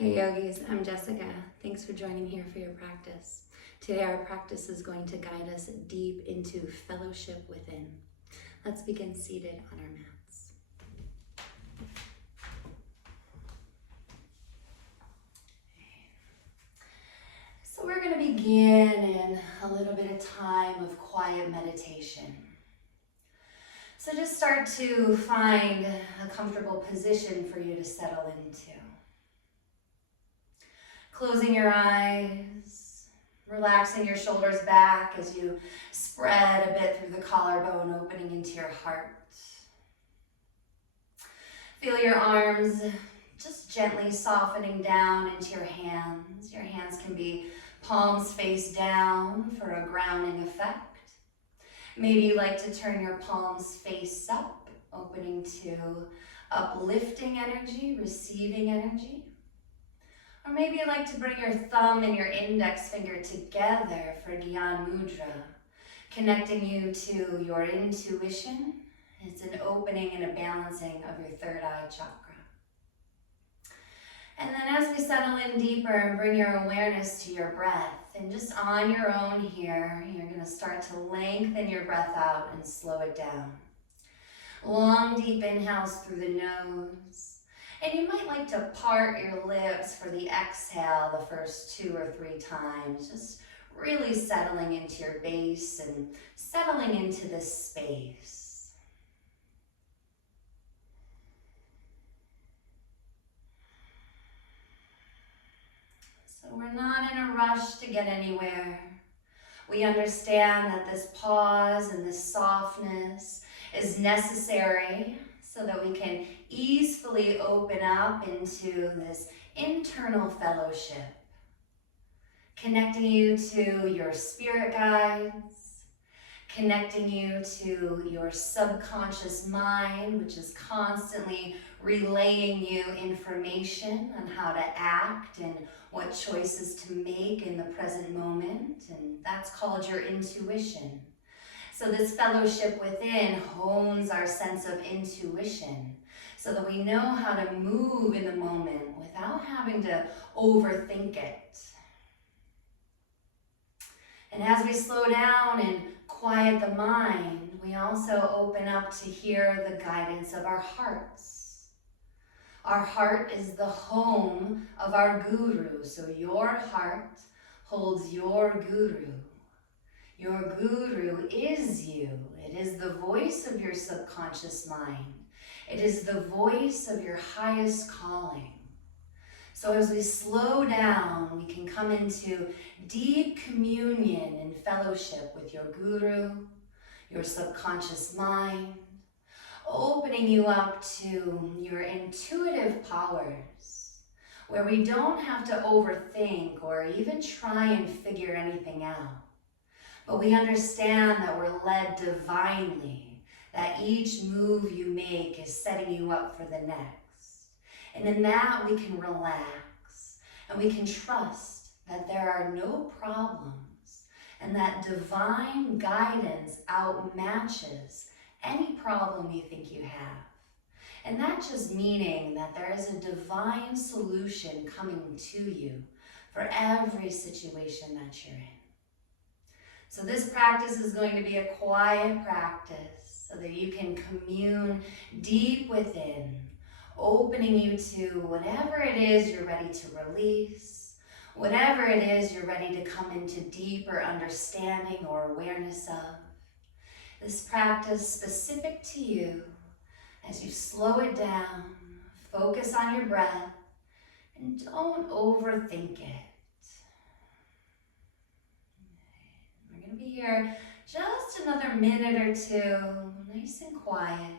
Hey yogis, I'm Jessica. Thanks for joining here for your practice. Today our practice is going to guide us deep into fellowship within. Let's begin seated on our mats. So we're going to begin in a little bit of time of quiet meditation. So just start to find a comfortable position for you to settle into. Closing your eyes, relaxing your shoulders back as you spread a bit through the collarbone, opening into your heart. Feel your arms just gently softening down into your hands. Your hands can be palms face down for a grounding effect. Maybe you like to turn your palms face up, opening to uplifting energy, receiving energy. Or maybe you like to bring your thumb and your index finger together for Gyan Mudra, connecting you to your intuition. It's an opening and a balancing of your third eye chakra. And then as we settle in deeper, bring your awareness to your breath. And just on your own here, you're going to start to lengthen your breath out and slow it down. Long, deep inhales through the nose. And you might like to part your lips for the exhale the first 2 or 3 times. Just really settling into your base and settling into this space. So we're not in a rush to get anywhere. We understand that this pause and this softness is necessary so that we can easily open up into this internal fellowship, connecting you to your spirit guides, connecting you to your subconscious mind, which is constantly relaying you information on how to act and what choices to make in the present moment, and that's called your intuition. So this fellowship within hones our sense of intuition so that we know how to move in the moment without having to overthink it. And as we slow down and quiet the mind, we also open up to hear the guidance of our hearts. Our heart is the home of our guru, so your heart holds your guru. Your guru is you. It is the voice of your subconscious mind. It is the voice of your highest calling. So as we slow down, we can come into deep communion and fellowship with your guru, your subconscious mind, opening you up to your intuitive powers, where we don't have to overthink or even try and figure anything out. But we understand that we're led divinely, that each move you make is setting you up for the next. And in that we can relax and we can trust that there are no problems and that divine guidance outmatches any problem you think you have. And that's just meaning that there is a divine solution coming to you for every situation that you're in. So this practice is going to be a quiet practice so that you can commune deep within, opening you to whatever it is you're ready to release, whatever it is you're ready to come into deeper understanding or awareness of. This practice specific to you as you slow it down, focus on your breath, and don't overthink it. Be here just another minute or 2, nice and quiet.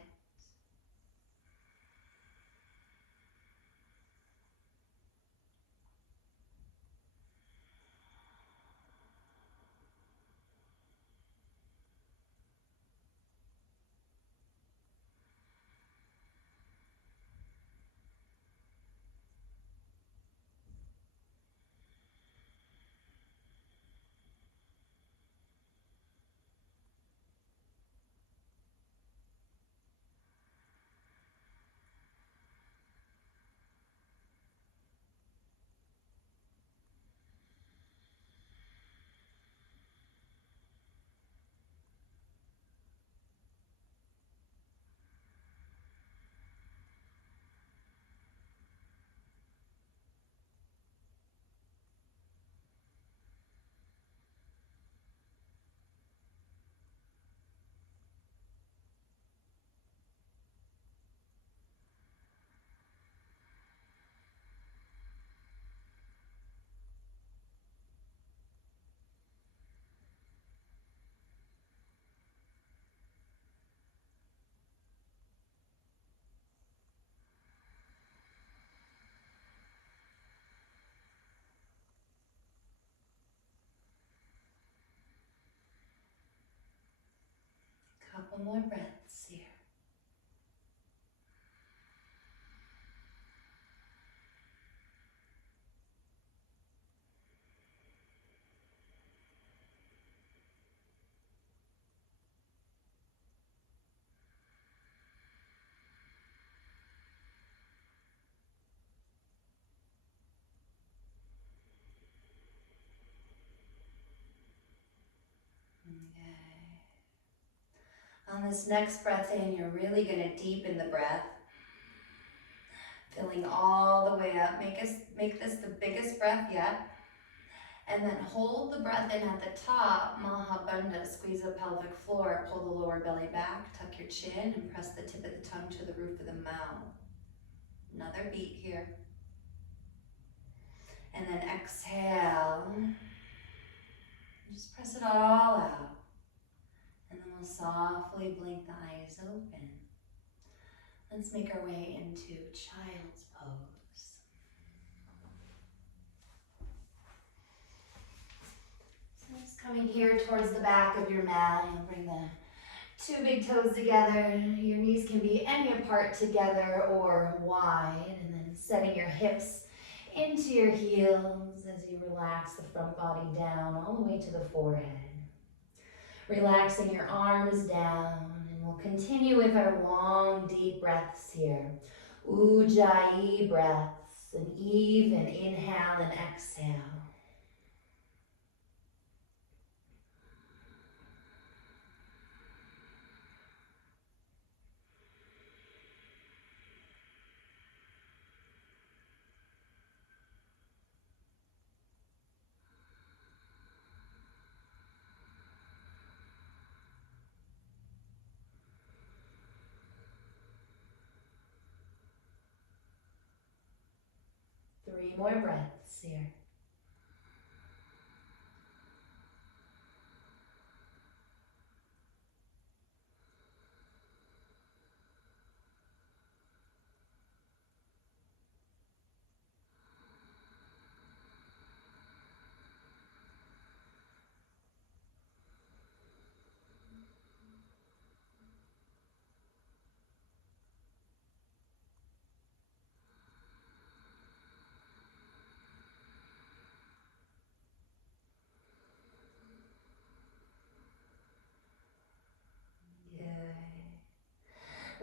couple more breaths here. On this next breath in, you're really going to deepen the breath, filling all the way up. Make this the biggest breath yet. And then hold the breath in at the top, Mahabandha. Squeeze the pelvic floor, pull the lower belly back, tuck your chin, and press the tip of the tongue to the roof of the mouth. Another beat here. And then exhale. Just press it all out. And then we'll softly blink the eyes open. Let's make our way into child's pose. So just coming here towards the back of your mat, you'll bring the two big toes together. Your knees can be any apart together or wide. And then setting your hips into your heels as you relax the front body down all the way to the forehead. Relaxing your arms down, and we'll continue with our long, deep breaths here. Ujjayi breaths, an even inhale and exhale. Three more breaths here.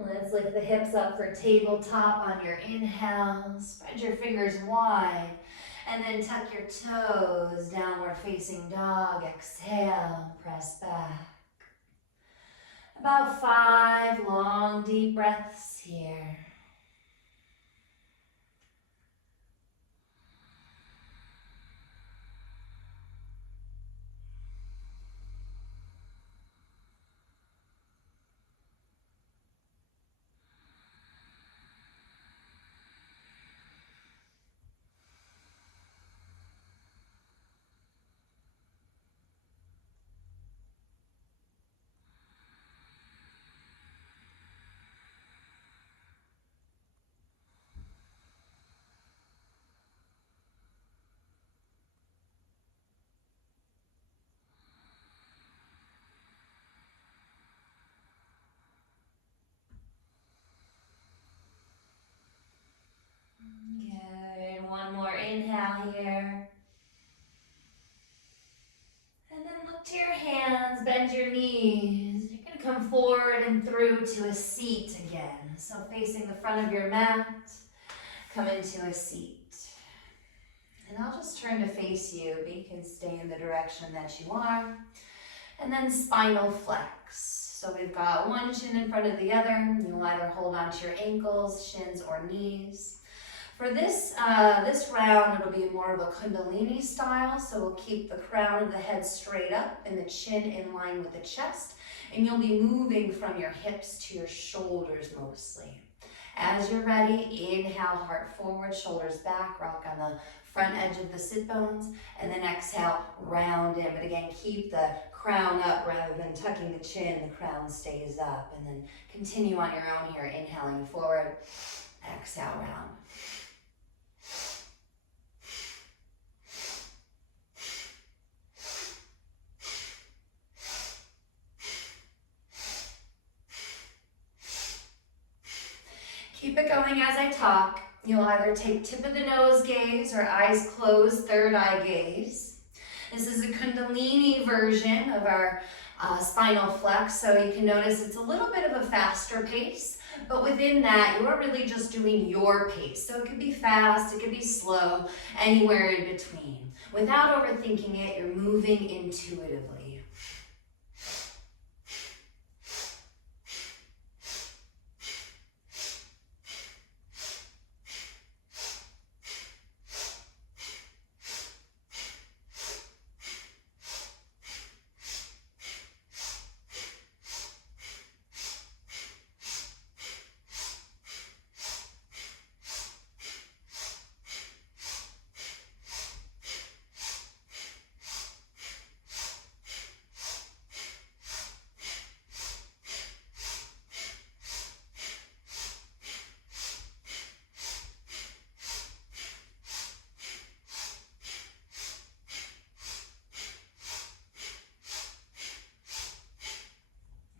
Let's lift the hips up for tabletop on your inhale. Spread your fingers wide. And then tuck your toes, downward facing dog. Exhale, press back. About 5 long, deep breaths here. Good. One more inhale here. And then look to your hands, bend your knees. You're going to come forward and through to a seat again. So facing the front of your mat, come into a seat. And I'll just turn to face you, but you can stay in the direction that you are. And then spinal flex. So we've got one shin in front of the other. You'll either hold onto your ankles, shins, or knees. For this round, it'll be more of a Kundalini style, so we'll keep the crown of the head straight up and the chin in line with the chest, and you'll be moving from your hips to your shoulders mostly. As you're ready, inhale, heart forward, shoulders back, rock on the front edge of the sit bones, and then exhale, round in. But again, keep the crown up rather than tucking the chin, the crown stays up, and then continue on your own here, inhaling forward, exhale, round. keep it going as I talk. You'll either take tip of the nose gaze or eyes closed, third eye gaze. This is a Kundalini version of our spinal flex, so you can notice it's a little bit of a faster pace, but within that, you're really just doing your pace. So it could be fast, it could be slow, anywhere in between. Without overthinking it, you're moving intuitively.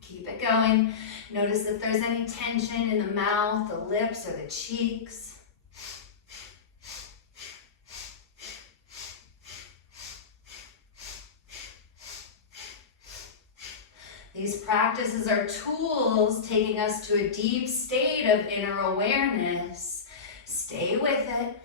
Keep it going. Notice if there's any tension in the mouth, the lips, or the cheeks. These practices are tools taking us to a deep state of inner awareness. Stay with it.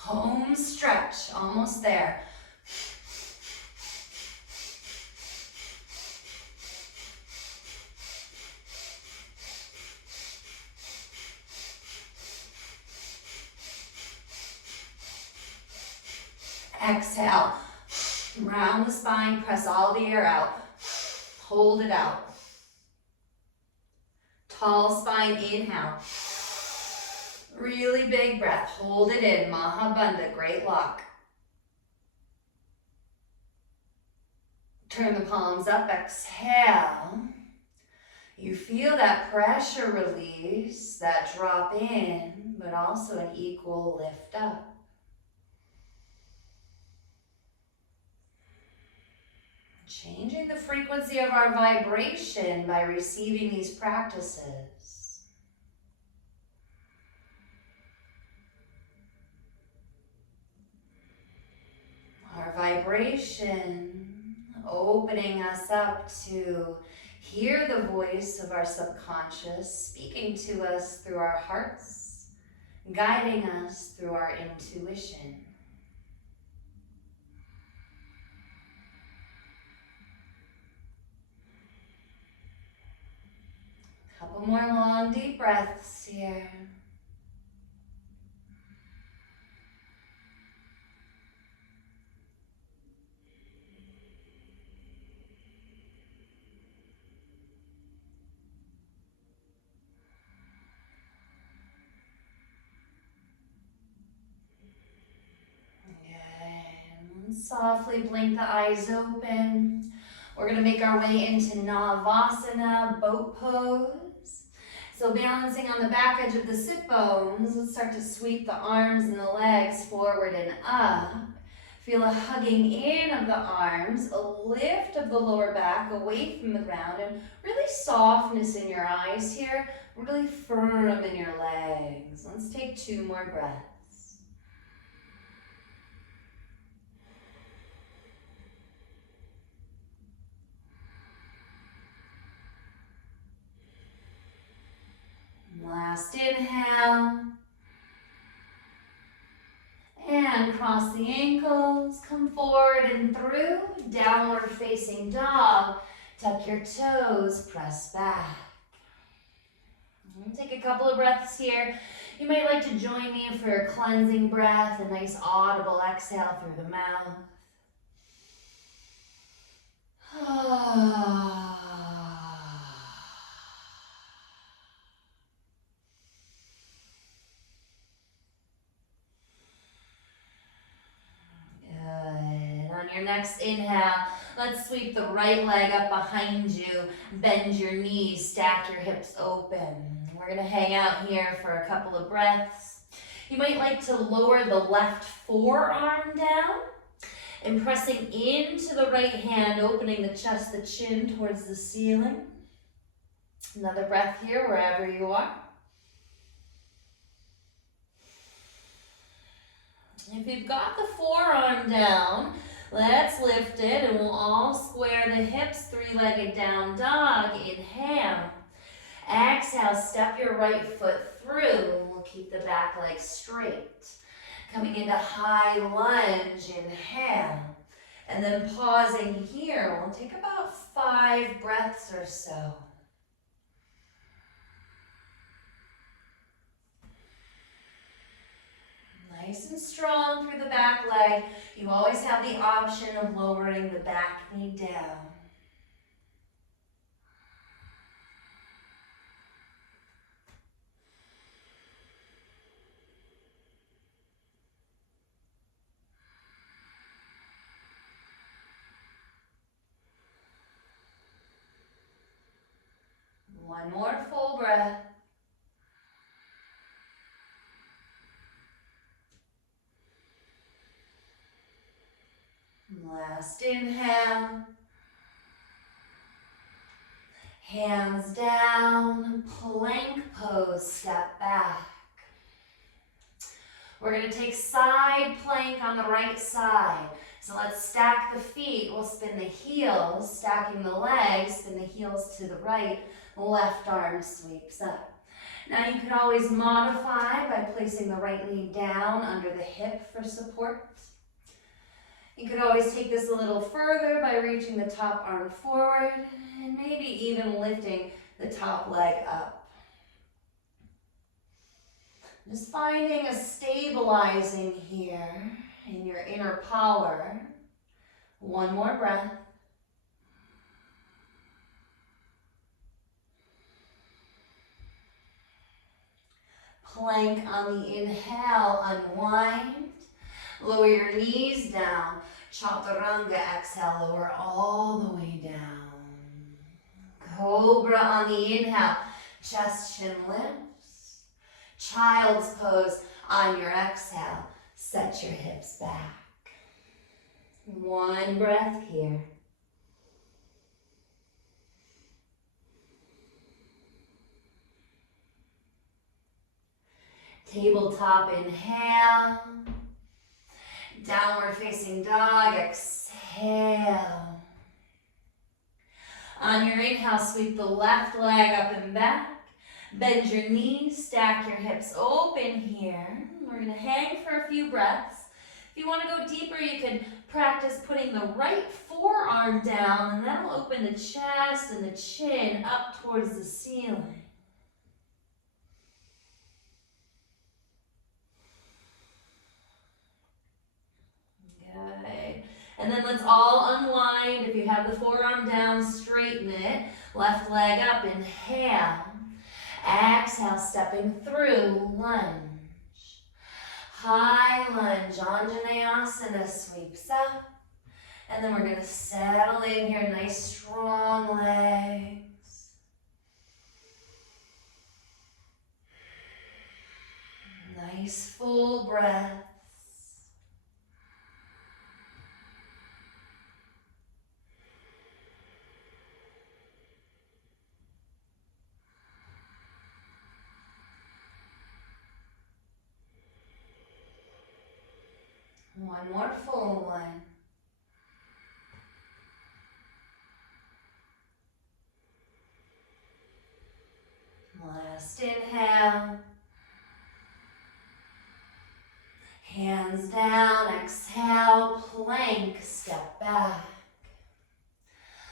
Home stretch, almost there. Exhale, round the spine, press all the air out. Hold it out. Tall spine, inhale. Really big breath, hold it in, Mahabandha, great lock. Turn the palms up, exhale. You feel that pressure release, that drop in, but also an equal lift up. Changing the frequency of our vibration by receiving these practices. Our vibration opening us up to hear the voice of our subconscious speaking to us through our hearts, guiding us through our intuition. Couple more long, deep breaths here. Good. Softly blink the eyes open. We're going to make our way into Navasana, boat pose. So balancing on the back edge of the sit bones, let's start to sweep the arms and the legs forward and up. Feel a hugging in of the arms, a lift of the lower back away from the ground, and really softness in your eyes here, really firm in your legs. Let's take 2 more breaths. Last inhale. And cross the ankles, come forward and through, downward facing dog. Tuck your toes, press back. Take a couple of breaths here. You might like to join me for a cleansing breath, a nice audible exhale through the mouth. Good. On your next inhale, let's sweep the right leg up behind you. Bend your knees, stack your hips open. We're going to hang out here for a couple of breaths. You might like to lower the left forearm down and pressing into the right hand, opening the chest, the chin towards the ceiling. Another breath here, wherever you are. If you've got the forearm down, let's lift it and we'll all square the hips, three-legged down dog. Inhale. Exhale, step your right foot through. We'll keep the back leg straight. Coming into high lunge, inhale. And then pausing here, we'll take about 5 breaths or so. Nice and strong through the back leg. You always have the option of lowering the back knee down. One more full breath. Last inhale. Hands down, plank pose, step back. We're going to take side plank on the right side. So let's stack the feet. We'll spin the heels, stacking the legs, spin the heels to the right. Left arm sweeps up. Now you can always modify by placing the right knee down under the hip for support. You could always take this a little further by reaching the top arm forward and maybe even lifting the top leg up. Just finding a stabilizing here in your inner power. One more breath. Plank on the inhale, unwind. Lower your knees down. Chaturanga, exhale, lower all the way down. Cobra on the inhale, chest, chin lifts. Child's pose on your exhale, set your hips back. One breath here. Tabletop inhale. Downward facing dog, exhale. On your inhale, sweep the left leg up and back. Bend your knees, stack your hips open here. We're going to hang for a few breaths. If you want to go deeper, you can practice putting the right forearm down, and that'll open the chest and the chin up towards the ceiling. Good. And then let's all unwind. If you have the forearm down, straighten it. Left leg up, inhale. Exhale, stepping through, lunge. High lunge, Anjaneyasana sweeps up. And then we're going to settle in here, nice strong legs. Nice full breath. One more full one. Last inhale. Hands down, exhale, plank, step back.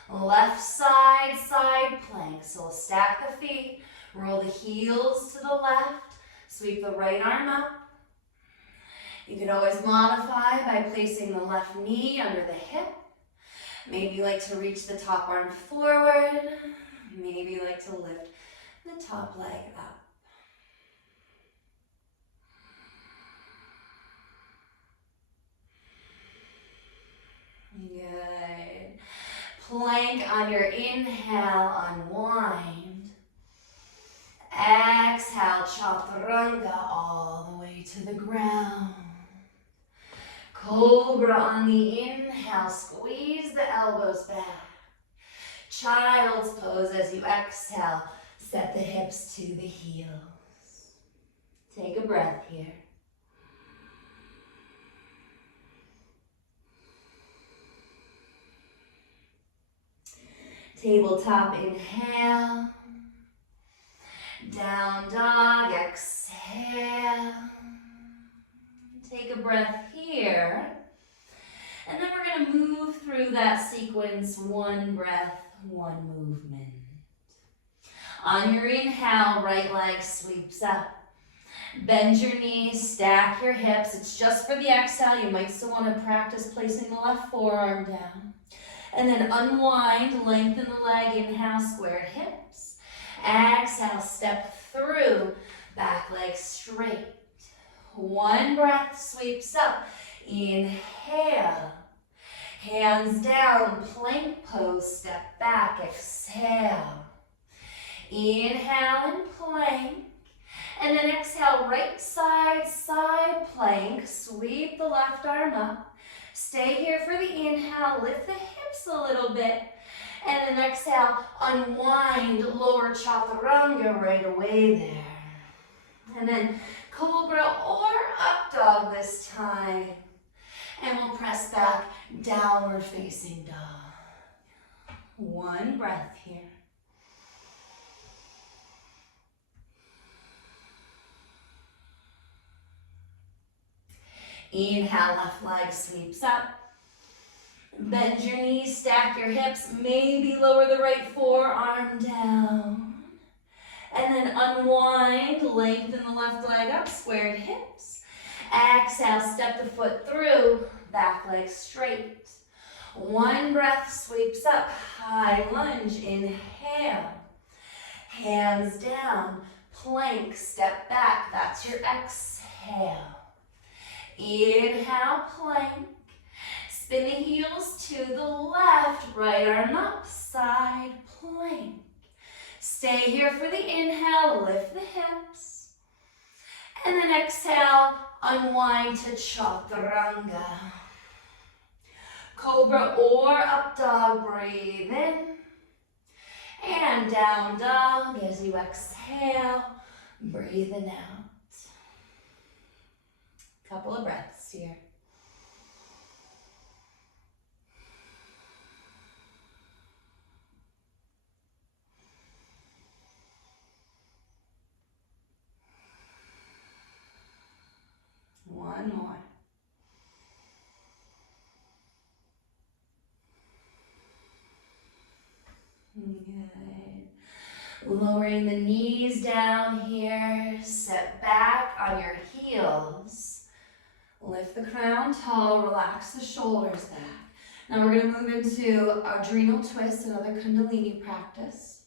Left side, side plank. So we'll stack the feet, roll the heels to the left, sweep the right arm up. You can always modify by placing the left knee under the hip. Maybe you like to reach the top arm forward. Maybe you like to lift the top leg up. Good. Plank on your inhale, unwind. Exhale, chaturanga all the way to the ground. Cobra on the inhale, squeeze the elbows back. Child's pose as you exhale, set the hips to the heels. Take a breath here. Tabletop inhale. Down dog, exhale. Take a breath here. And then we're going to move through that sequence, one breath, one movement. On your inhale, right leg sweeps up. Bend your knees, stack your hips. It's just for the exhale. You might still want to practice placing the left forearm down. And then unwind, lengthen the leg, inhale, squared hips. Exhale, step through, back leg straight. One breath sweeps up. Inhale. Hands down, plank pose, step back, exhale. Inhale and plank. And then exhale, right side, side plank. Sweep the left arm up. Stay here for the inhale, lift the hips a little bit. And then exhale, unwind, lower chaturanga right away there. And then cobra or up dog this time. And we'll press back, downward facing dog. One breath here. Inhale, left leg sweeps up. Bend your knees, stack your hips, maybe lower the right forearm down. And then unwind, lengthen the left leg up, squared hips. Exhale, step the foot through, back leg straight. One breath sweeps up, high lunge, inhale. Hands down, plank, step back, that's your exhale. Inhale, plank. Spin the heels to the left, right arm up, side plank. Stay here for the inhale, lift the hips. And then exhale, unwind to chaturanga. Cobra or up dog, breathe in. And down dog as you exhale, breathing out. Couple of breaths here. One more. Good. Lowering the knees down here. Set back on your heels. Lift the crown tall, relax the shoulders back. Now we're going to move into adrenal twist, another Kundalini practice.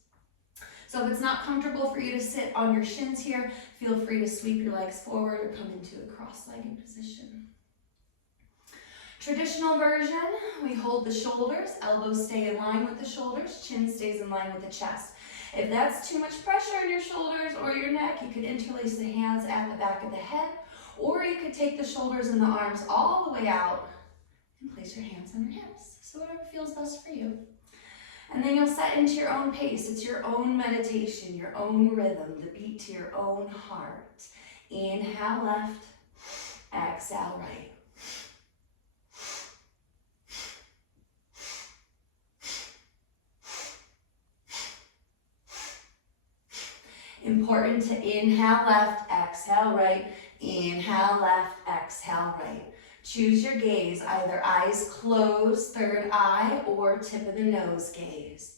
So if it's not comfortable for you to sit on your shins here, feel free to sweep your legs forward or come into a cross-legged position. Traditional version, we hold the shoulders, elbows stay in line with the shoulders, chin stays in line with the chest. If that's too much pressure on your shoulders or your neck, you could interlace the hands at the back of the head, or you could take the shoulders and the arms all the way out and place your hands on your hips. So whatever feels best for you. And then you'll set into your own pace. It's your own meditation, your own rhythm, the beat to your own heart. Inhale left, exhale right. Important to inhale left, exhale right. Inhale left, exhale right. Choose your gaze, either eyes closed, third eye, or tip of the nose gaze.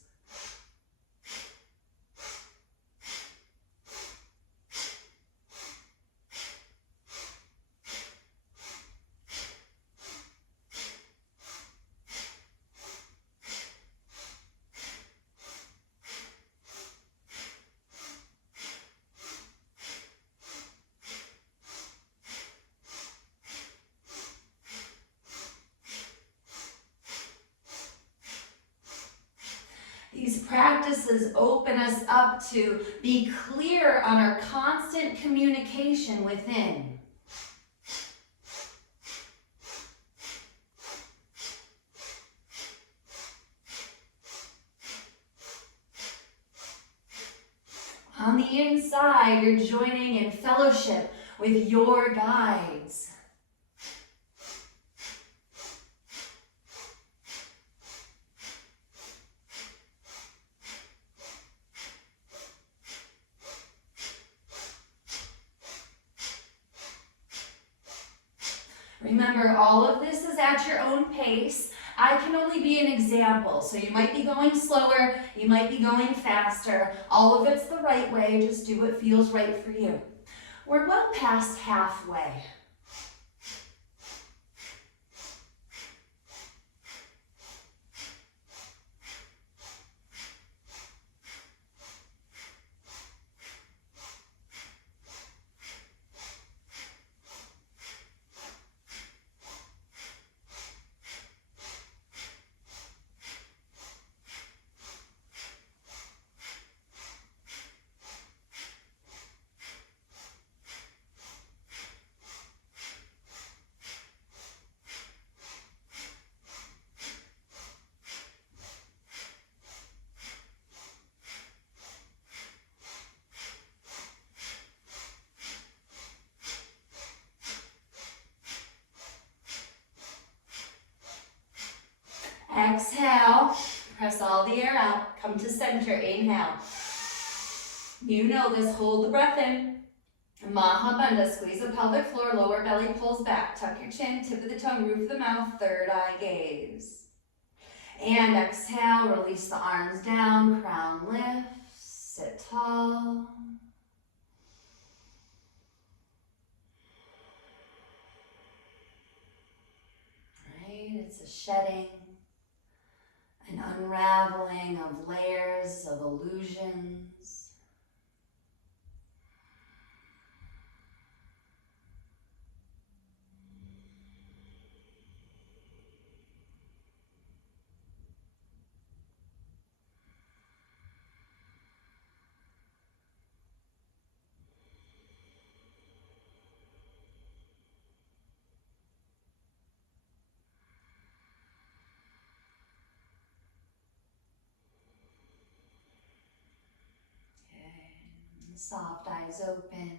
These practices open us up to be clear on our constant communication within. On the inside, you're joining in fellowship with your guides. Remember, all of this is at your own pace. I can only be an example, so you might be going slower, you might be going faster. All of it's the right way, just do what feels right for you. We're well past halfway. Exhale, press all the air out, come to center, inhale. You know this, hold the breath in. Mahabandha, squeeze the pelvic floor, lower belly pulls back, tuck your chin, tip of the tongue, roof of the mouth, third eye gaze. And exhale, release the arms down, crown lifts, sit tall. Right, it's a shedding, an unraveling of layers, of illusions. Soft eyes open.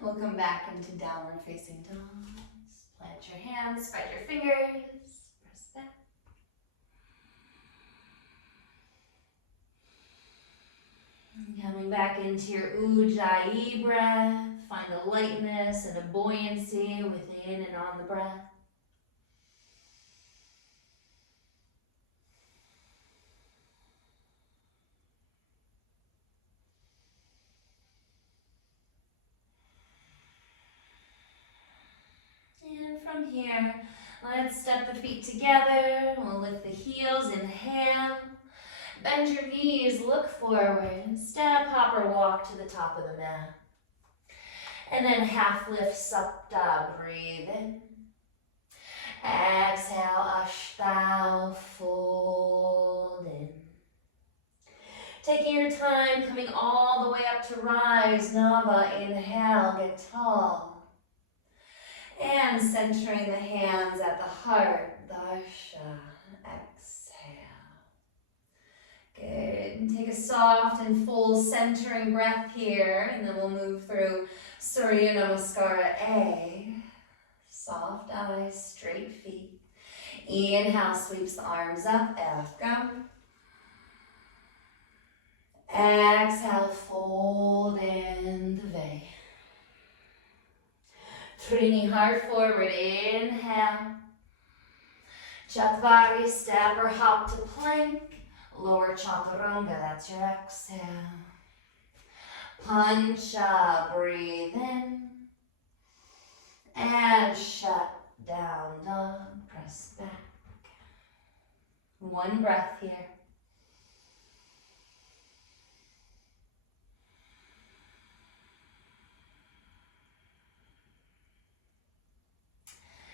We'll come back into downward facing dogs. Plant your hands, spread your fingers, press back. And coming back into your Ujjayi breath. Find a lightness and a buoyancy within and on the breath. And from here, let's step the feet together. We'll lift the heels, inhale. Bend your knees, look forward. Step, hop, or walk to the top of the mat. And then half lift, Sapta, breathe in. Exhale, Ashtau, fold in. Taking your time, coming all the way up to rise, Nava, inhale, get tall. And centering the hands at the heart, Darsha, exhale. Good, and take a soft and full centering breath here, and then we'll move through Surya Namaskara A. Soft eyes, straight feet. Inhale, sweeps the arms up, F, go. Exhale, fold in the V. Trini, heart forward, inhale. Chatvari, step or hop to plank. Lower chaturanga, that's your exhale. Pancha, breathe in. And shut down, dog, press back. One breath here.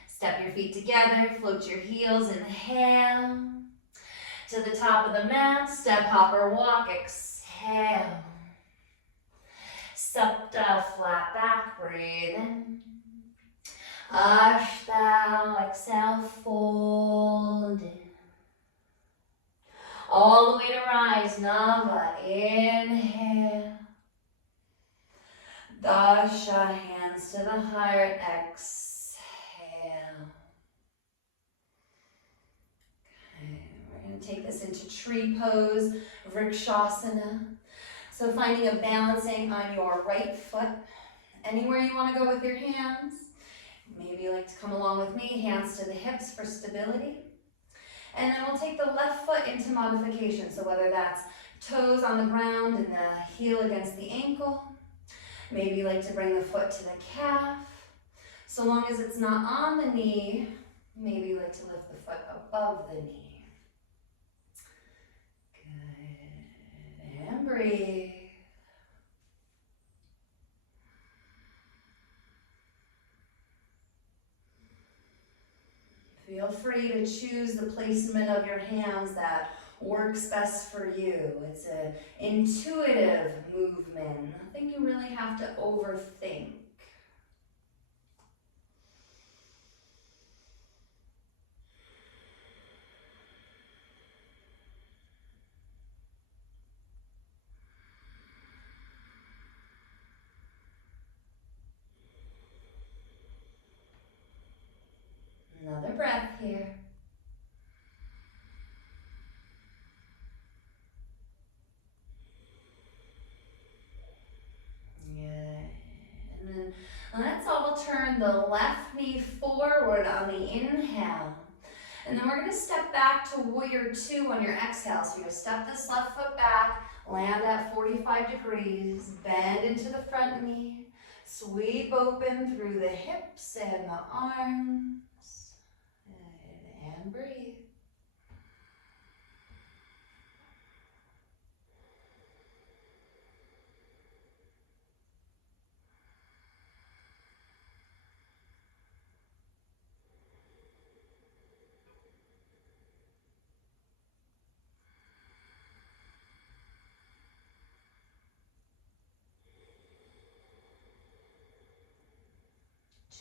Step your feet together, float your heels, inhale. to the top of the mat, step, hop, or walk. Exhale. Supta, flat back, breathe in. Ashtau, exhale, fold in. All the way to rise, Nava, inhale. Dasha, hands to the heart, exhale. Okay, we're going to take this into tree pose, Vrikshasana. So finding a balancing on your right foot, anywhere you want to go with your hands. Maybe you like to come along with me, hands to the hips for stability. And then we'll take the left foot into modification. So whether that's toes on the ground and the heel against the ankle, maybe you like to bring the foot to the calf. So long as it's not on the knee, maybe you like to lift the foot above the knee. Good, and breathe. Feel free to choose the placement of your hands that works best for you. It's an intuitive movement. Nothing you really have to overthink. Another breath here. And then let's all turn the left knee forward on the inhale. And then we're going to step back to warrior two on your exhale. So you're going to step this left foot back, land at 45 degrees, bend into the front knee, sweep open through the hips and the arms. And breathe.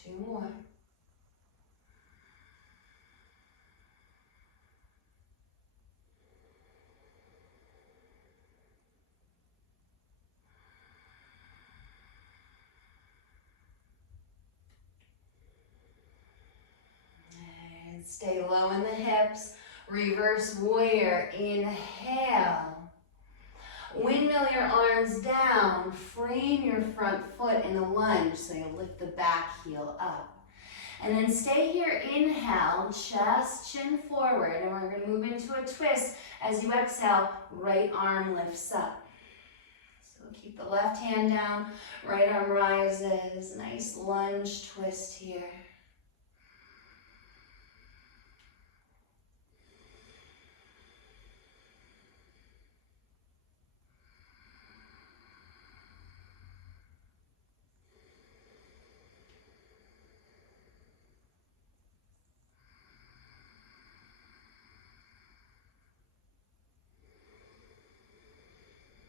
Two more. And stay low in the hips. Reverse warrior. Inhale. Windmill your arms down. Frame your front foot in a lunge so you lift the back heel up. And then stay here, inhale, chest, chin forward, and we're going to move into a twist. As you exhale, right arm lifts up. So keep the left hand down, right arm rises, nice lunge twist here.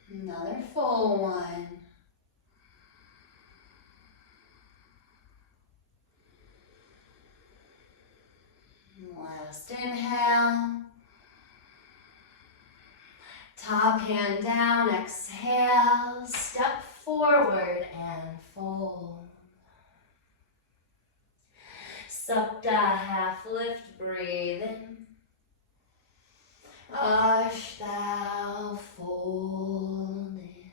Another full one. Last inhale. Top hand down, exhale, step forward and fold. Supta, half lift, breathe in. Ashtau, fold in.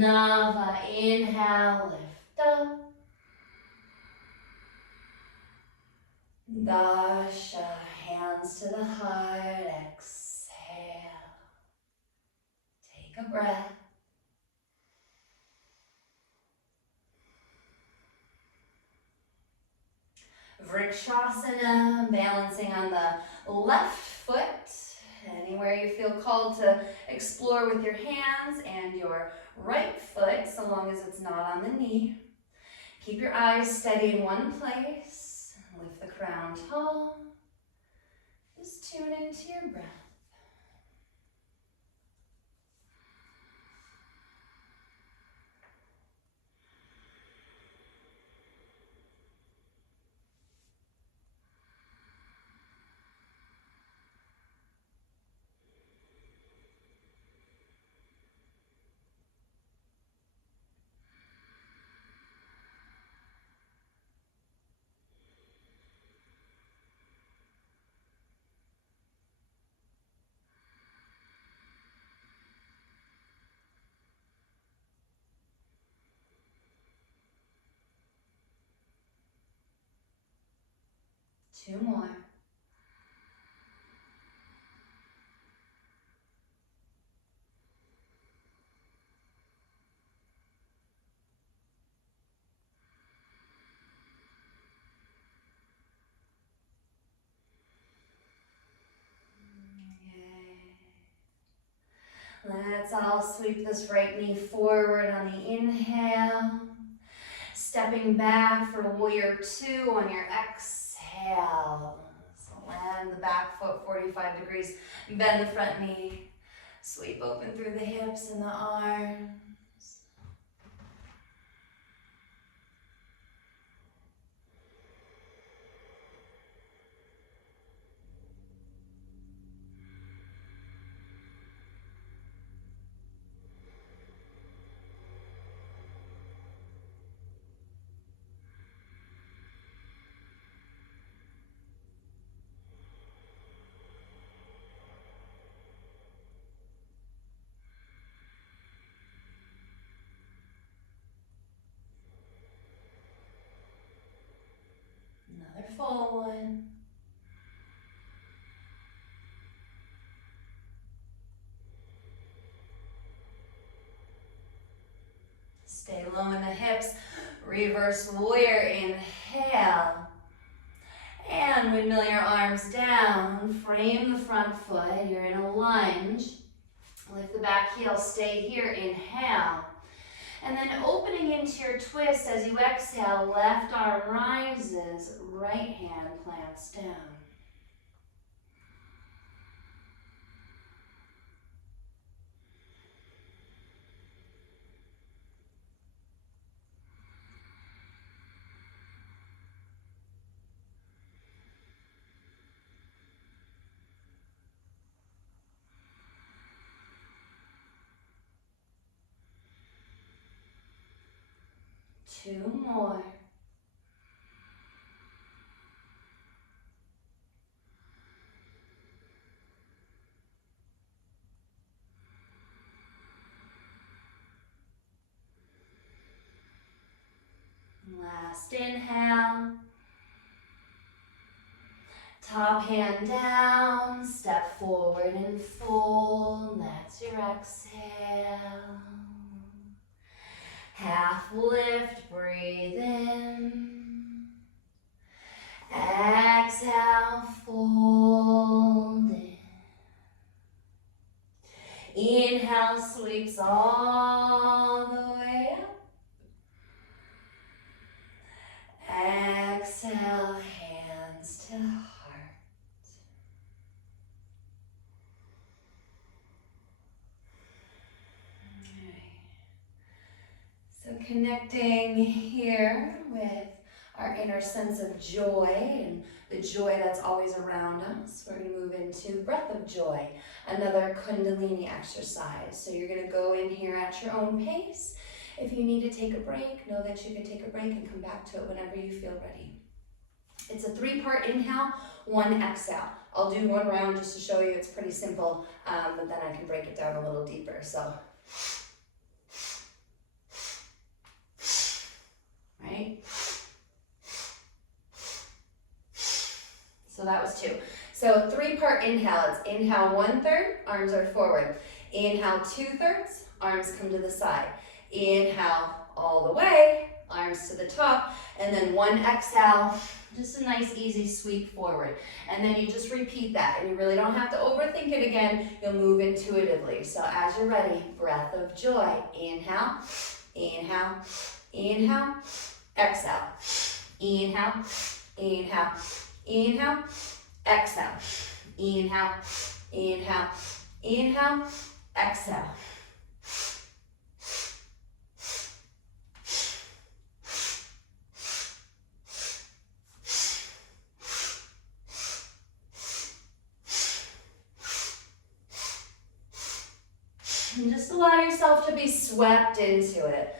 Nava, inhale, lift up. Dasha, hands to the heart, exhale. Take a breath. Vrikshasana, balancing on the left foot. Anywhere you feel called to explore with your hands and your right foot, so long as it's not on the knee. Keep your eyes steady in one place. Lift the crown tall. Just tune into your breath. Two more. Let's all sweep this right knee forward on the inhale. Stepping back for warrior two on your exhale. So land the back foot 45 degrees. Bend the front knee. Sweep open through the hips and the arms. Another full one. Stay low in the hips. Reverse warrior, inhale. And windmill your arms down. Frame the front foot. You're in a lunge. Lift the back heel. Stay here. Inhale. And then opening into your twist as you exhale, left arm rises, right hand plants down. Two more. Last inhale. Top hand down, step forward and fold. That's your exhale. Half lift, breathe in. Exhale, fold in. Inhale, sweeps all the way up. Exhale, hands to heart. So connecting here with our inner sense of joy and the joy that's always around us. We're going to move into breath of joy, another Kundalini exercise. So you're going to go in here at your own pace. If you need to take a break, know that you can take a break and come back to it whenever you feel ready. It's a 3-part inhale, 1 exhale. I'll do 1 round just to show you it's pretty simple, but then I can break it down a little deeper. So, right? So that was 2. So 3-part inhale. It's inhale 1/3, arms are forward. Inhale 2/3, arms come to the side. Inhale all the way, arms to the top, and then 1 exhale, just a nice easy sweep forward. And then you just repeat that, and you really don't have to overthink it again. You'll move intuitively. So as you're ready, breath of joy. Inhale, inhale, inhale, exhale. Inhale, inhale, inhale, exhale. Inhale, inhale, inhale, exhale. And just allow yourself to be swept into it.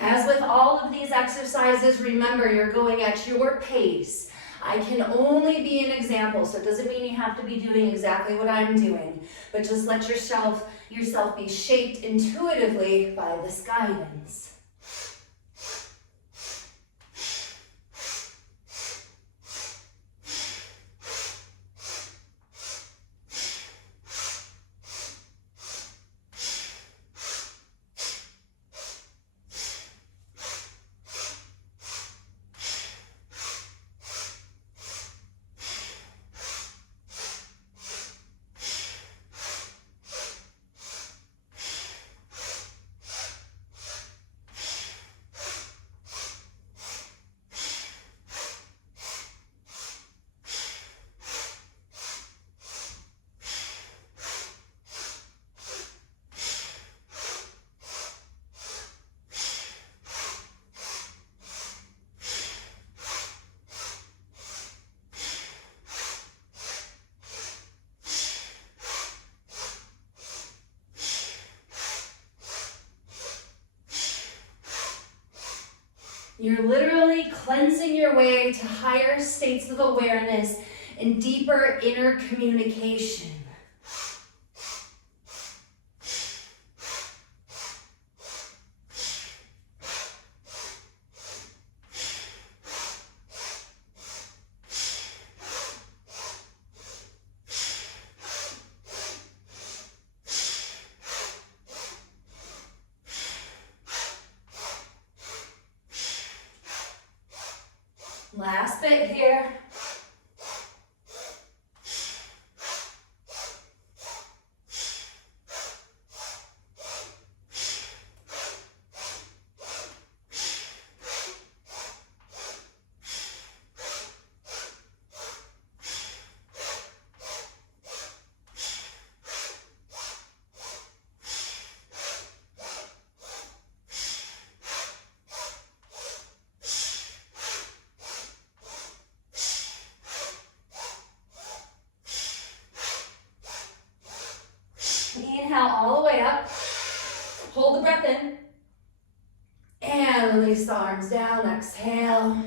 As with all of these exercises, remember you're going at your pace. I can only be an example, so it doesn't mean you have to be doing exactly what I'm doing, but just let yourself be shaped intuitively by this guidance. You're literally cleansing your way to higher states of awareness and deeper inner communication. Last bit here. Inhale all the way up. Hold the breath in. And release the arms down. Exhale.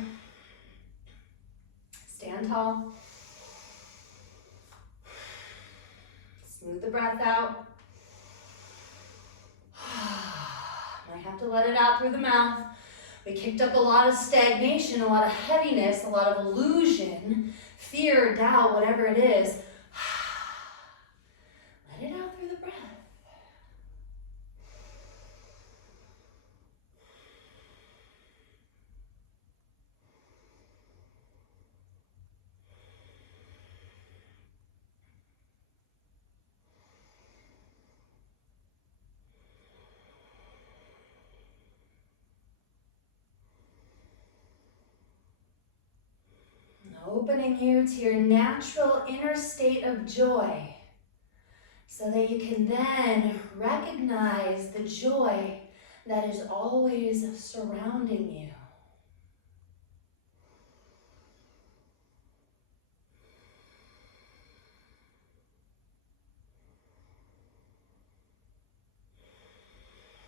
Stand tall. Smooth the breath out. Might have to let it out through the mouth. We kicked up a lot of stagnation, a lot of heaviness, a lot of illusion, fear, doubt, whatever it is. Let it out through the breath. Opening here to your natural inner state of joy so that you can then recognize the joy that is always surrounding you.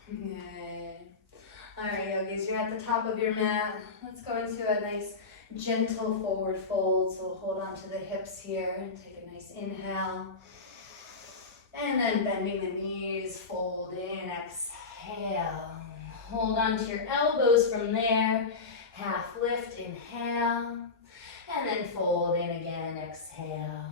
Good. All right, yogis, you're at the top of your mat. Let's go into a nice gentle forward fold. So we'll hold on to the hips here and take a nice inhale. And then bending the knees, fold in, exhale. Hold on to your elbows from there. Half lift, inhale. And then fold in again, exhale.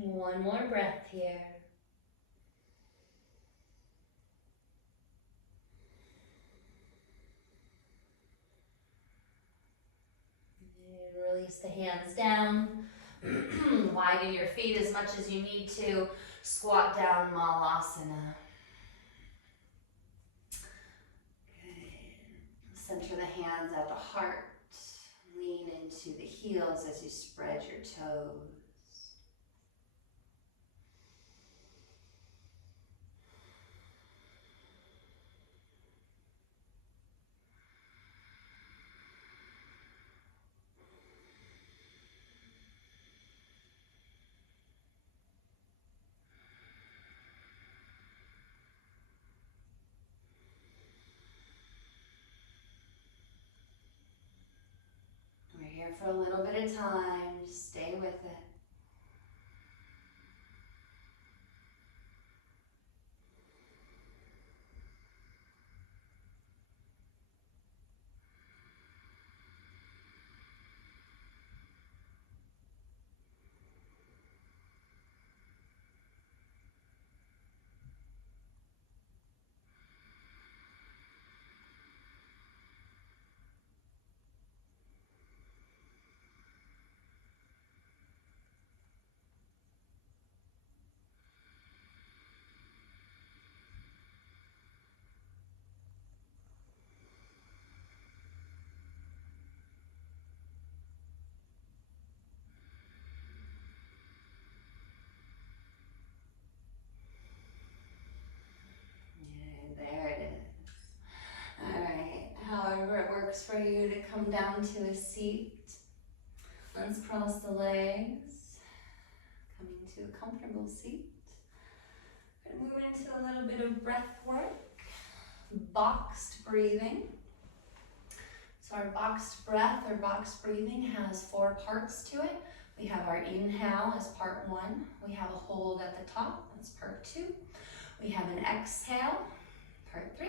One more breath here. And release the hands down. Widen your feet as much as you need to. Squat down, Malasana. Good. Center the hands at the heart. Lean into the heels as you spread your toes. We're here for a little bit of time. Just stay with it. There it is. All right, however it works for you to come down to a seat. Let's cross the legs, coming to a comfortable seat. We're gonna move into a little bit of breath work, boxed breathing. So our boxed breath or boxed breathing has 4 parts to it. We have our inhale as part 1. We have a hold at the top, that's part 2. We have an exhale, part 3,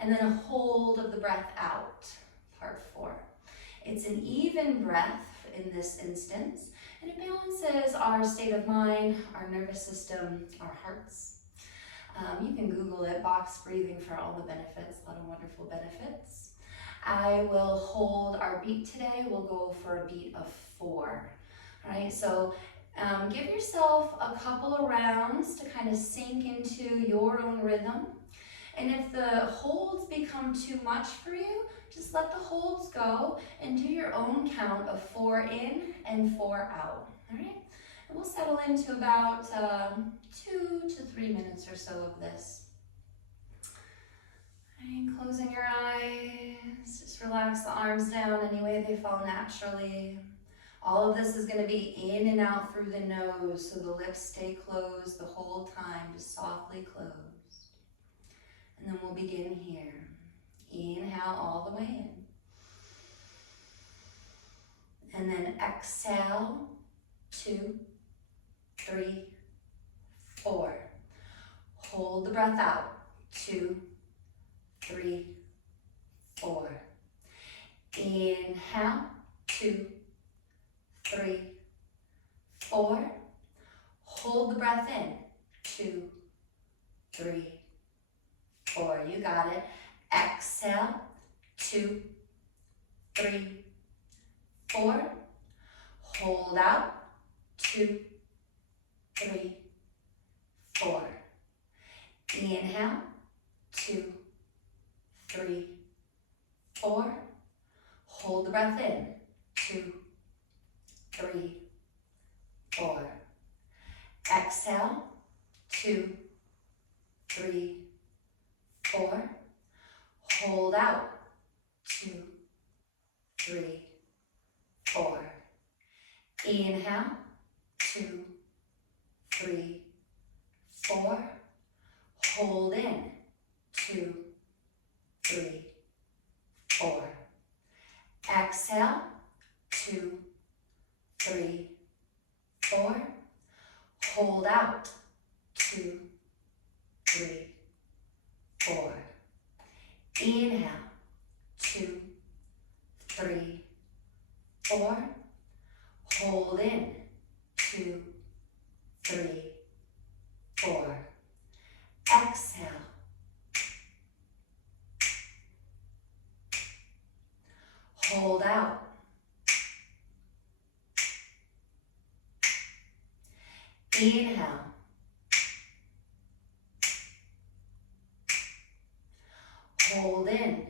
and then a hold of the breath out, part 4. It's an even breath in this instance, and it balances our state of mind, our nervous system, our hearts. You can Google it, box breathing, for all the benefits, a lot of wonderful benefits. I will hold our beat today. We'll go for a beat of 4. All right, so give yourself a couple of rounds to kind of sink into your own rhythm. And if the holds become too much for you, just let the holds go and do your own count of 4 in and 4 out. All right, and we'll settle into about 2 to 3 minutes or so of this. And closing your eyes, just relax the arms down any way they fall naturally. All of this is going to be in and out through the nose, so the lips stay closed the whole time, just softly closed. And then we'll begin here. Inhale all the way in. And then exhale, 2, 3, 4. Hold the breath out, 2, 3, 4. Inhale, 2, 3, 4. Hold the breath in, 2, 3, 4. You got it. Exhale, 2, 3, 4. Hold out, 2, 3, 4. Inhale, 2, 3, 4. Hold the breath in, 2, 3, 4. Exhale, 2, 3, 4. Hold out, 2, 3, 4. Inhale, 2, 3, 4. Hold in, 2, 3, 4. Exhale, 2, 3, 4. Hold out, 2, 3, 4. Inhale, 2, 3, 4. Hold in, 2, 3, 4. Exhale. Hold out. Inhale. Hold in.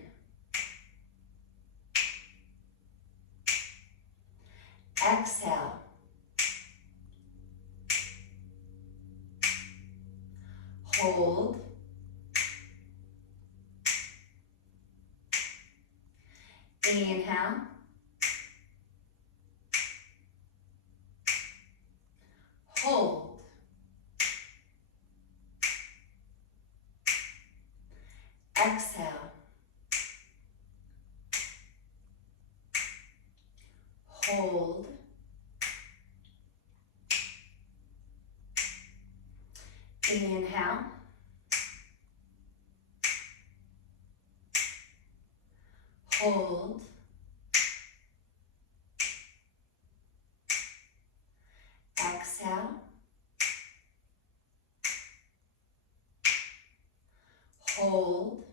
Exhale. Hold. Inhale. Hold. Exhale. Hold. Inhale. Hold. Exhale. Hold.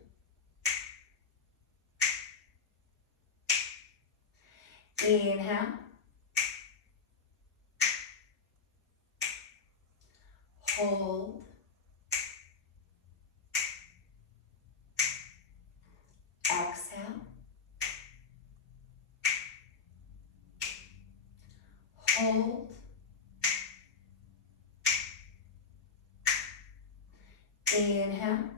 Inhale. Hold. Exhale. Hold. Inhale.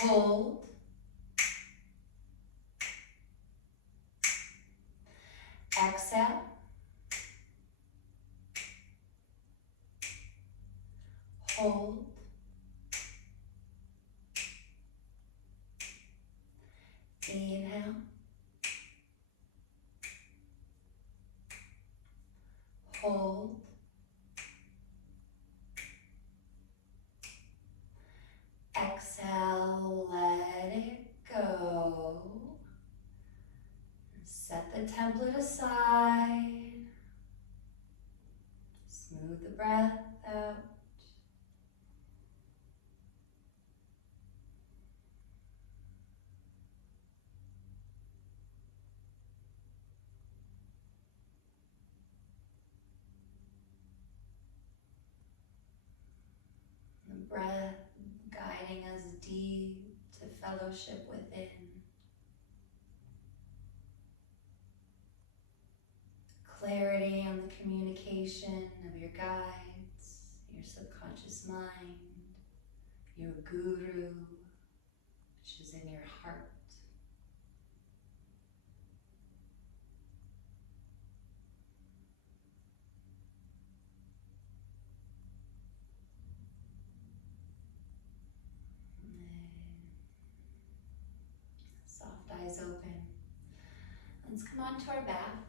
Hold. Exhale. Hold. Inhale. Hold. Exhale, let it go. Set the template aside. Smooth the breath out. The breath guiding us deep to fellowship within. Clarity on the communication of your guides, your subconscious mind, your guru, which is in your heart. Soft eyes open. Let's come onto our backs.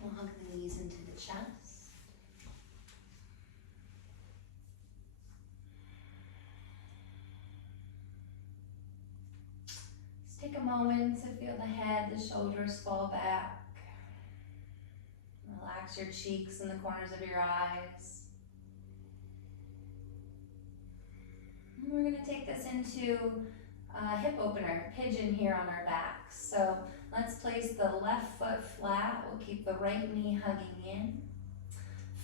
We'll hug the knees into the chest. Just take a moment to feel the head, the shoulders fall back. Relax your cheeks and the corners of your eyes. And we're going to take this into hip opener, pigeon here on our backs. So let's place the left foot flat. We'll keep the right knee hugging in.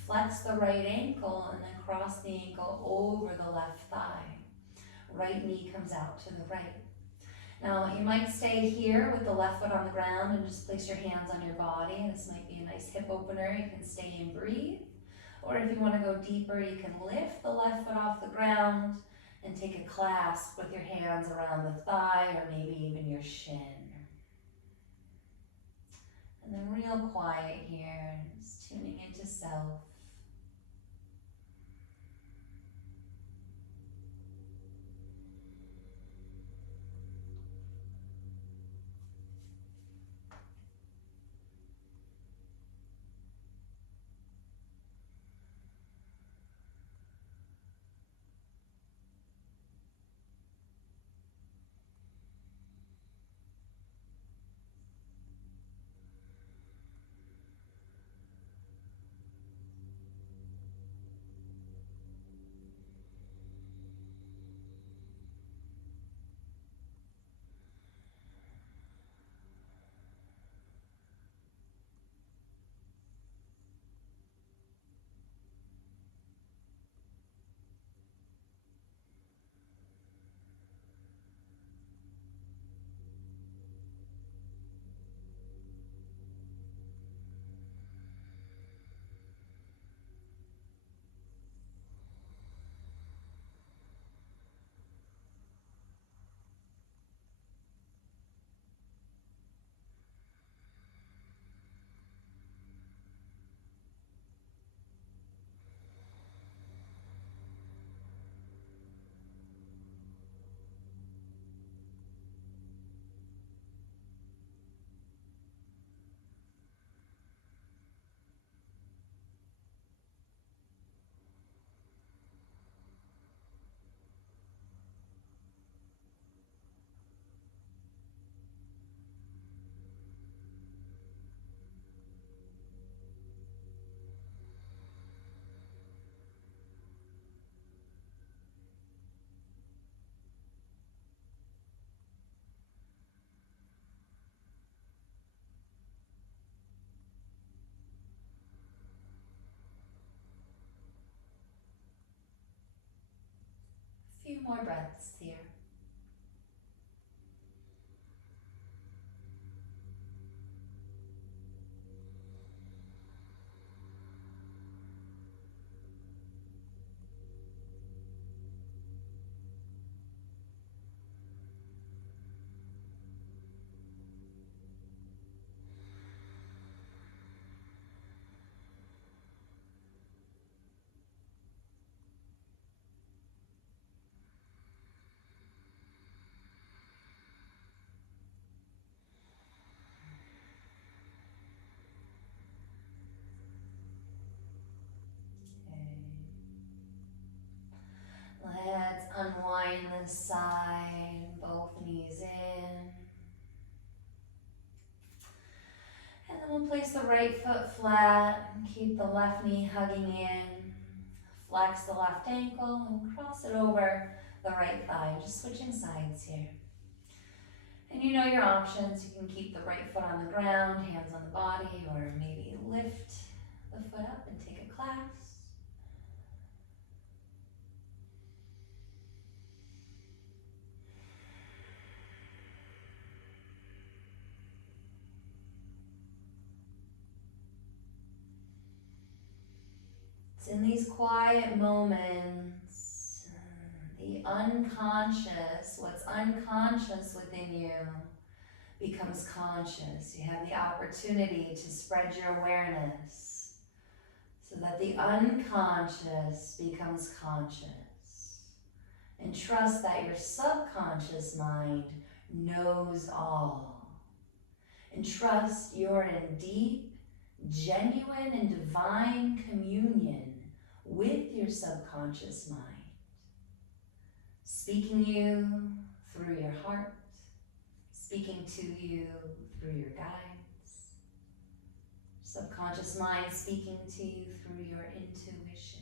Flex the right ankle and then cross the ankle over the left thigh. Right knee comes out to the right. Now you might stay here with the left foot on the ground and just place your hands on your body. This might be a nice hip opener. You can stay and breathe. Or if you want to go deeper, you can lift the left foot off the ground and take a clasp with your hands around the thigh or maybe even your shin. And then real quiet here, just tuning into self. more breaths here. Let's unwind this side, both knees in. And then we'll place the right foot flat and keep the left knee hugging in. Flex the left ankle and cross it over the right thigh, just switching sides here. And you know your options. You can keep the right foot on the ground, hands on the body, or maybe lift the foot up and take a class. It's in these quiet moments, the unconscious, what's unconscious within you becomes conscious. You have the opportunity to spread your awareness so that the unconscious becomes conscious. And trust that your subconscious mind knows all. And trust you're in deep, genuine, and divine communion with your subconscious mind, speaking you through your heart, speaking to you through your guides, subconscious mind speaking to you through your intuition.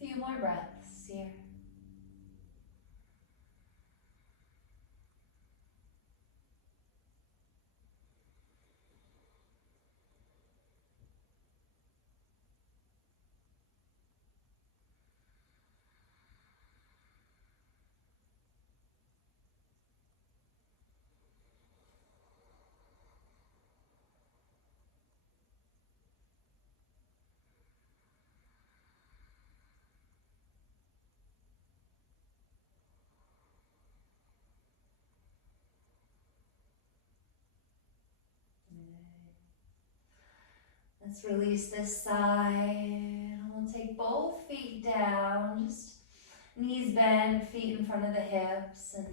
A few more breaths here. Let's release this side. We'll take both feet down, just knees bent, feet in front of the hips, and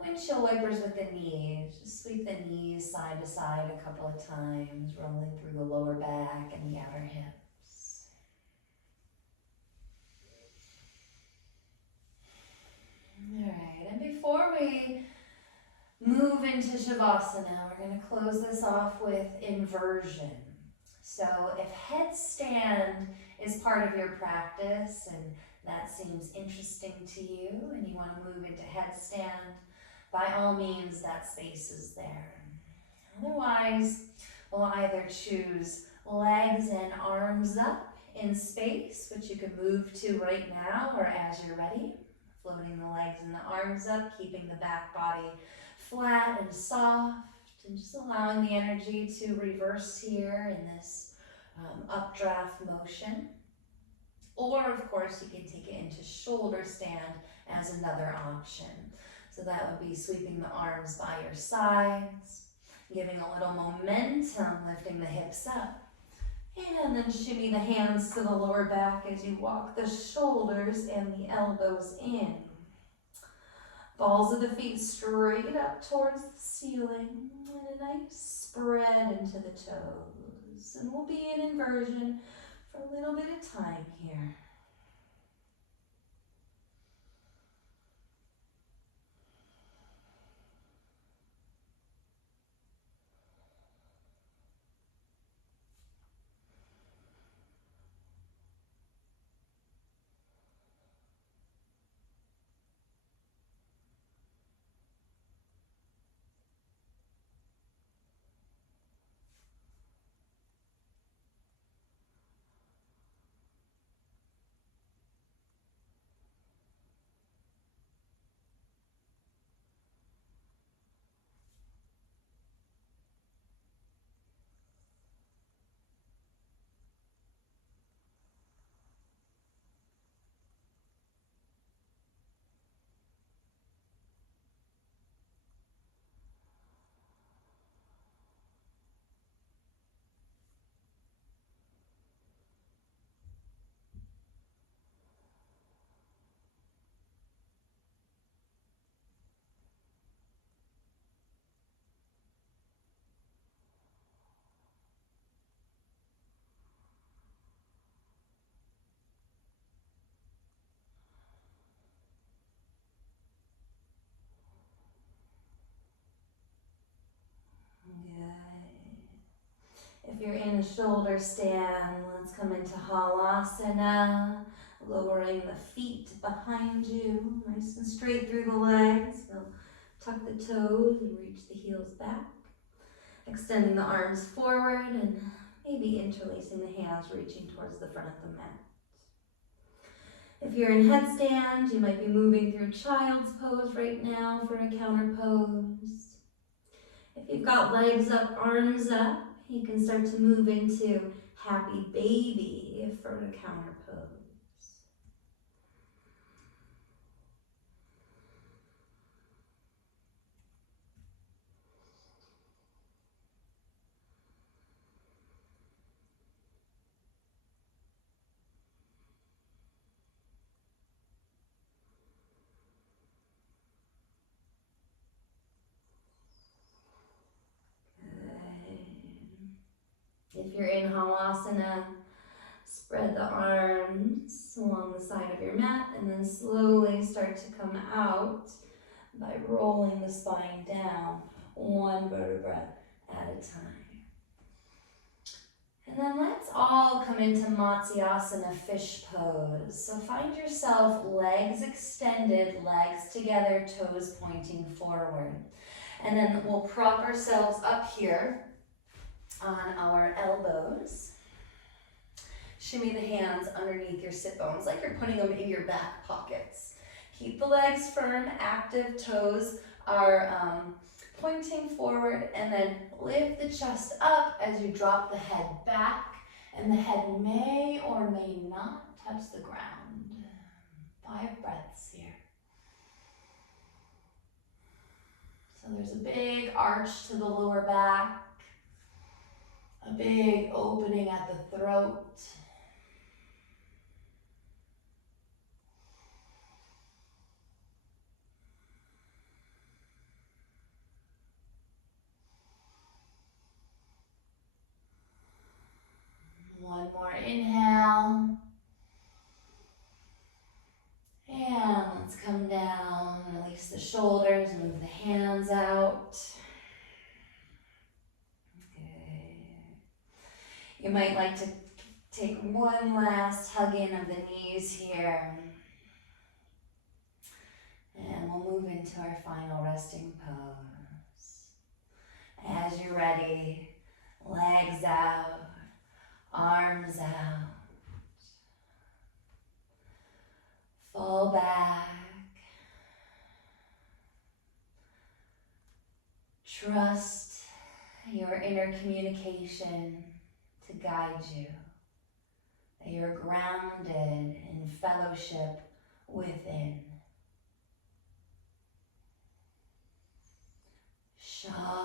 windshield wipers with the knees. Just sweep the knees side to side a couple of times, rolling through the lower back and the outer hips. All right, and before we move into Shavasana, we're going to close this off with inversion. So if headstand is part of your practice and that seems interesting to you and you want to move into headstand, by all means that space is there. Otherwise, we'll either choose legs and arms up in space, which you can move to right now or as you're ready. Floating the legs and the arms up, keeping the back body flat and soft, and just allowing the energy to reverse here in this updraft motion. Or, of course, you can take it into shoulder stand as another option. So that would be sweeping the arms by your sides, giving a little momentum, lifting the hips up. And then shimmy the hands to the lower back as you walk the shoulders and the elbows in. Balls of the feet straight up towards the ceiling, and a nice spread into the toes. And we'll be in inversion for a little bit of time here. If you're in shoulder stand, let's come into Halasana, lowering the feet behind you, nice and straight through the legs. So tuck the toes and reach the heels back. Extending the arms forward and maybe interlacing the hands, reaching towards the front of the mat. If you're in headstand, you might be moving through child's pose right now for a counter pose. If you've got legs up, arms up, you can start to move into happy baby for a counter pose. If you're in Halasana, spread the arms along the side of your mat and then slowly start to come out by rolling the spine down one vertebra at a time. And then let's all come into Matsyasana, fish pose. So find yourself legs extended, legs together, toes pointing forward. And then we'll prop ourselves up here on our elbows. Shimmy the hands underneath your sit bones like you're putting them in your back pockets. Keep the legs firm, active, toes are pointing forward, and then lift the chest up as you drop the head back, and the head may or may not touch the ground. 5 breaths here. So there's a big arch to the lower back, a big opening at the throat. One more inhale. And let's come down You might like to take one last hug in of the knees here. And we'll move into our final resting pose. As you're ready, legs out, arms out. Fall back. Trust your inner communication to guide you. That you're grounded in fellowship within. Shavasana.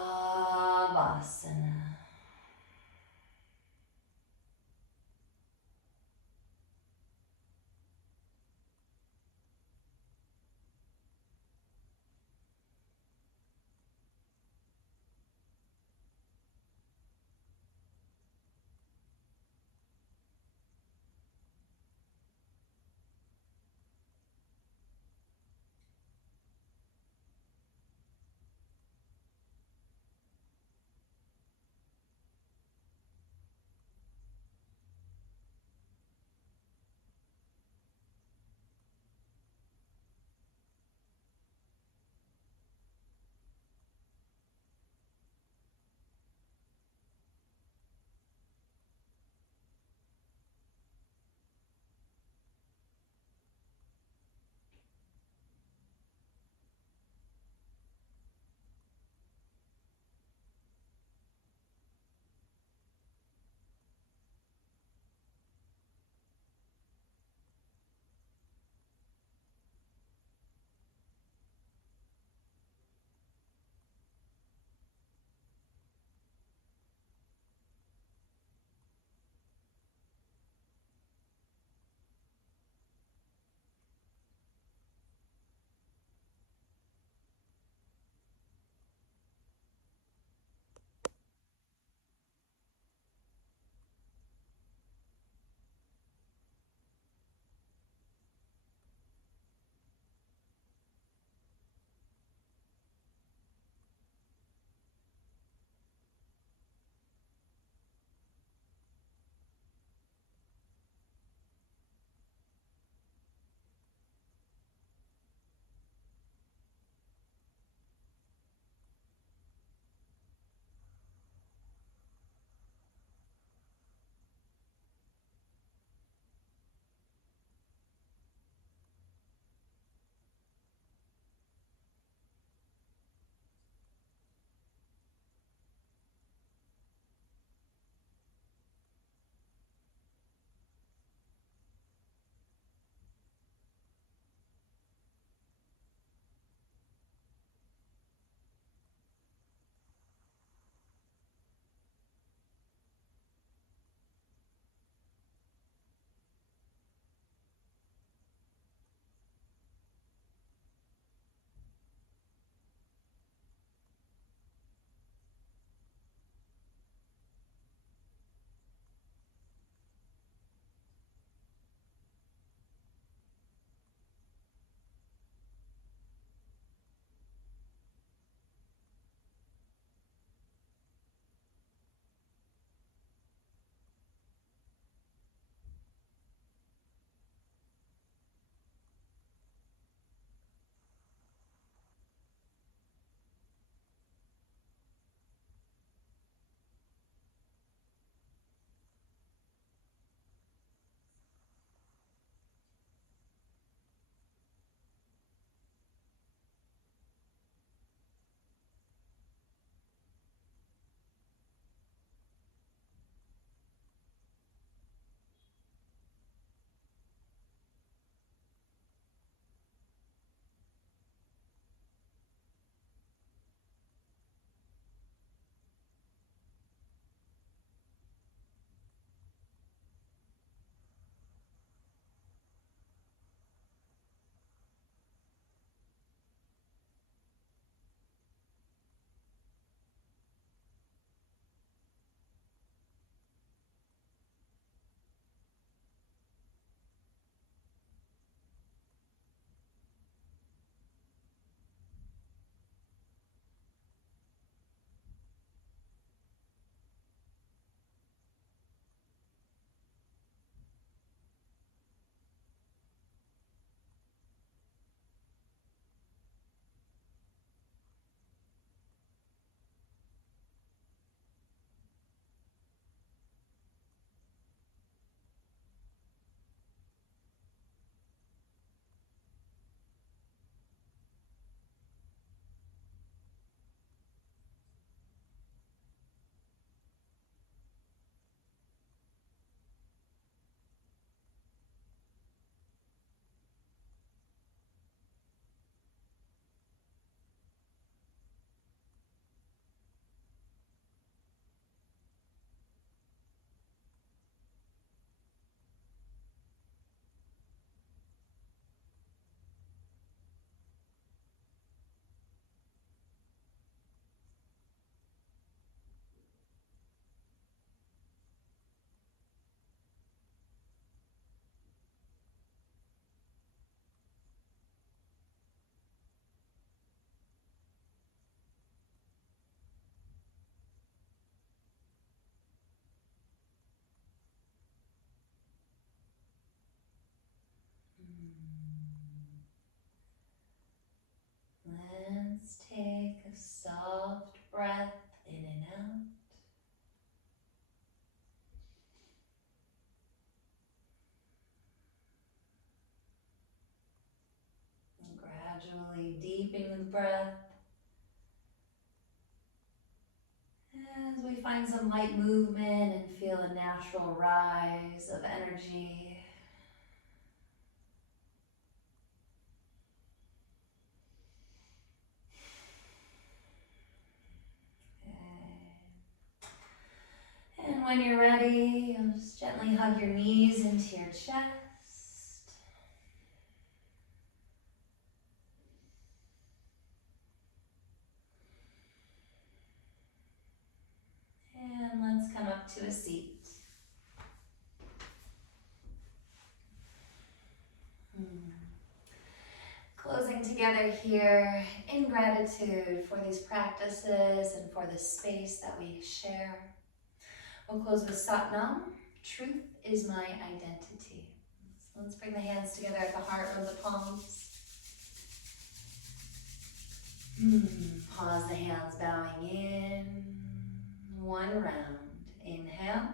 soft breath in and out. And gradually deepening the breath as we find some light movement and feel a natural rise of energy. And when you're ready, you'll just gently hug your knees into your chest. And let's come up to a seat. Closing together here in gratitude for these practices and for the space that we share. We'll close with Satnam, truth is my identity. So let's bring the hands together at the heart of the palms. Pause the hands bowing in. One round. Inhale.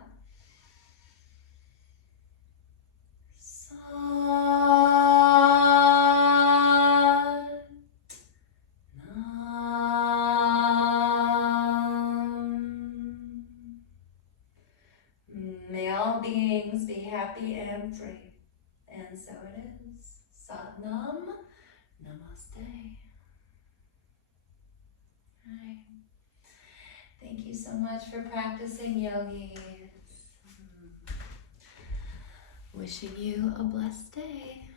May all beings be happy and free. And so it is. Satnam. Namaste. Hi. Thank you so much for practicing, yogis. Wishing you a blessed day.